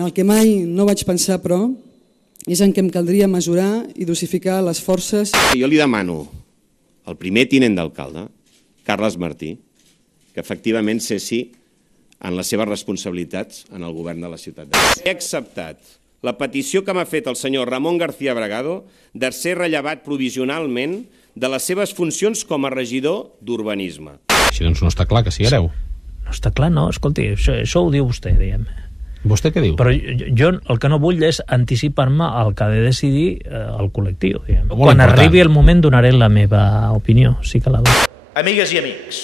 En el que mai no vaig pensar, però, és en què em caldria mesurar i dosificar les forces. Jo li demano al primer tinent d'alcalde, Carles Martí, que efectivament cessi en les seves responsabilitats en el govern de la ciutat de Barcelona. He acceptat la petició que m'ha fet el senyor Ramon García Bragado de ser rellevat provisionalment de les seves funcions com a regidor d'urbanisme. Així doncs no està clar que sigui hereu. No està clar, no, escolti, això ho diu vostè, diguem. Vostè què diu? Però jo el que no vull és anticipar-me al que ha de decidir el col·lectiu, diguem. Quan arribi el moment donaré la meva opinió, sí que la dono. Amigues i amics,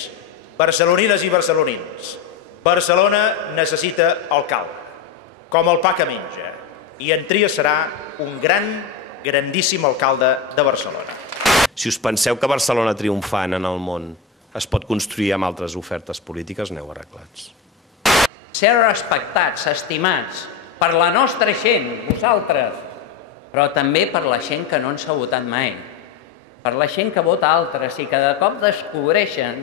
barcelonines i barcelonins, Barcelona necessita alcalde, com el pa que menja, i en Trias serà un grandíssim alcalde de Barcelona. Si us penseu que Barcelona triomfant en el món es pot construir amb altres ofertes polítiques, aneu arreglats. Ser respectats, estimats, per la nostra gent, vosaltres, però també per la gent que no ens ha votat mai, per la gent que vota altres i que de cop descobreixen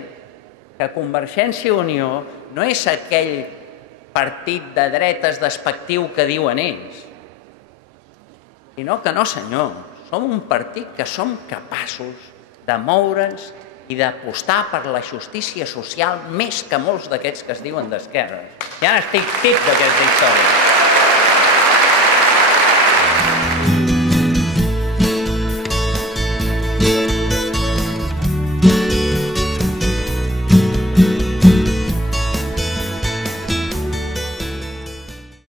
que Convergència i Unió no és aquell partit de dretes despectiu que diuen ells, sinó que no, senyor, som un partit que som capaços de moure'ns i d'apostar per la justícia social més que molts d'aquests que es diuen d'esquerres. Ja n'estic tip d'aquesta història.